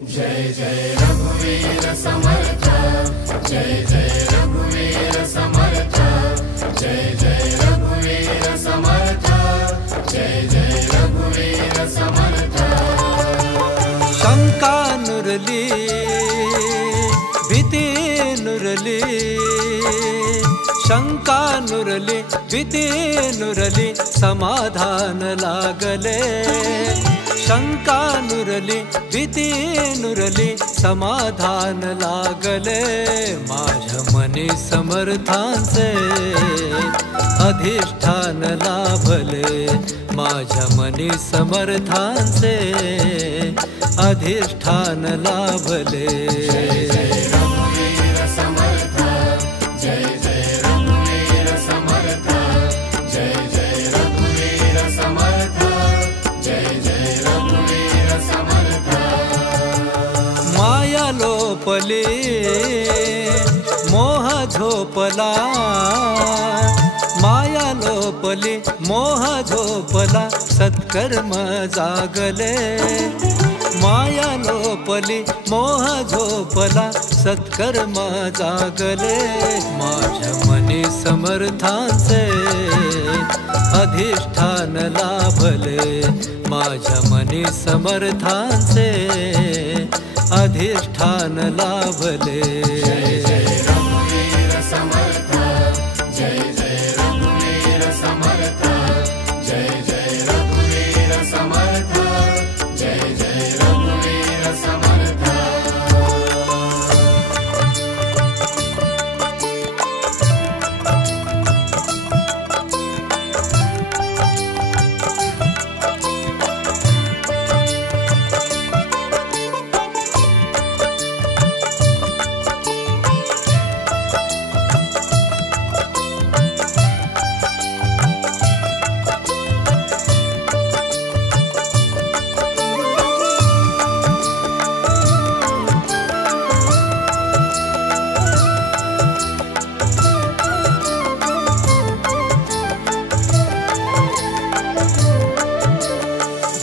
जय जय रघुवीर समर्थ, जय जय रघुवीर समर्थ, जय जय रघुवीर समर्थ, जय जय रघुवीर समर्थ। शंका नुरली भीती नुरली, शंका नुरली भीती नुरली, समाधान लागले। शंका नुरली भीती नुरली, समाधान लागले। माझ्या मनी समर्थांचे अधिष्ठान लाभले, माझ्या मनी समर्थांचे अधिष्ठान लाभले। जय जय रघुवीर समर्थ, जय जय रघुवीर समर्थ, जय जय रघुवीर समर्थ, जय जय रघुवीर समर्थ। माया लोपली मोह झोपला, माया लोपली मोह झोपला, सत्कर्म जागले। माया लोपली मोह झोपला, सत्कर्म जागले। माझ्या मनी समर्थांचे अधिष्ठान लाभले, माझ्या मनी समर्थांचे अधिष्ठान लाभले। जय जय रघुवीर समर्थ, जय जय रघुवीर समर्थ, जय जय रघुवीर समर्थ, जय जय रघुवीर समर्थ।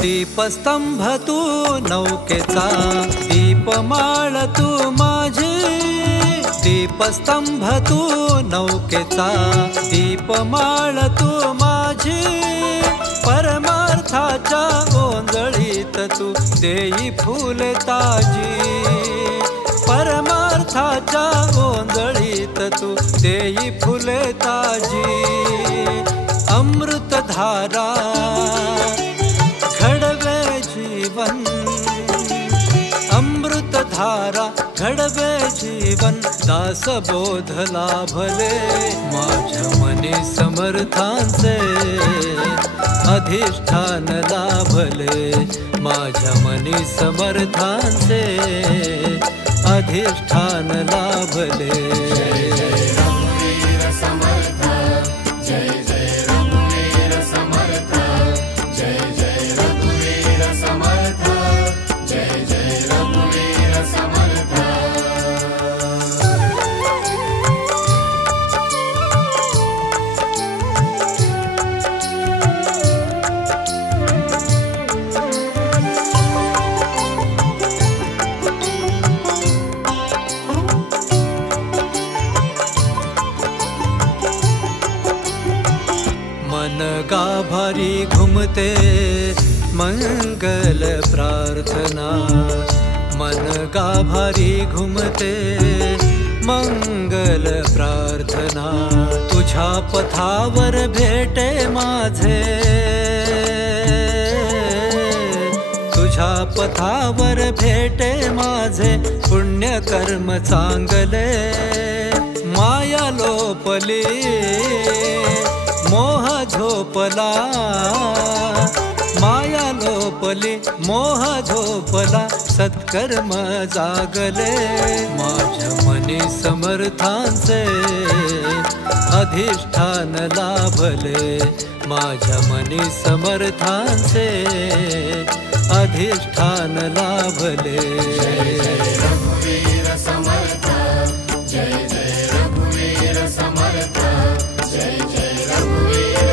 दीपस्तंभ तू नौकेचा, दीपमाळ तू माझी। दीपस्तंभ तू नौकेचा, दीपमाळ तू माझी। परमार्थाच्या ओंजळीत तू देई फूल ताजी, परमार्थाच्या ओंजळीत तू देई फुले ताजी। अमृतधारा घडवे जीवन, अमृतधारा घडवे जीवन, दासबोध लाभले। माझ्या मनी समर्थांचे अधिष्ठान लाभले, माझ्या मनी समर्थांचे अधिष्ठान लाभले। जय जय रघुवीर समर्थ, जय जय रघुवीर समर्थ, जय जय रघुवीर समर्थ, जय जय रघुवीर समर्थ। मन गाभारी घुमते मंगल प्रार्थना, मन गाभारी घुमते मंगल प्रार्थना। तुझ्या पथावर भेटे माझे, तुझ्या पथावर भेटे माझे, पुण्यकर्म चांगले। माया लोपली मोह झोपला, माया लोपली मोह झोपला, सत्कर्म जागले। माझ्या मनी समर्थांचे अधिष्ठान लाभले, माझ्या मनी समर्थांचे अधिष्ठान लाभले। जय जय रघुवीर समर्थ, जय जय रघुवीर समर्थ, जय जय रघुवीर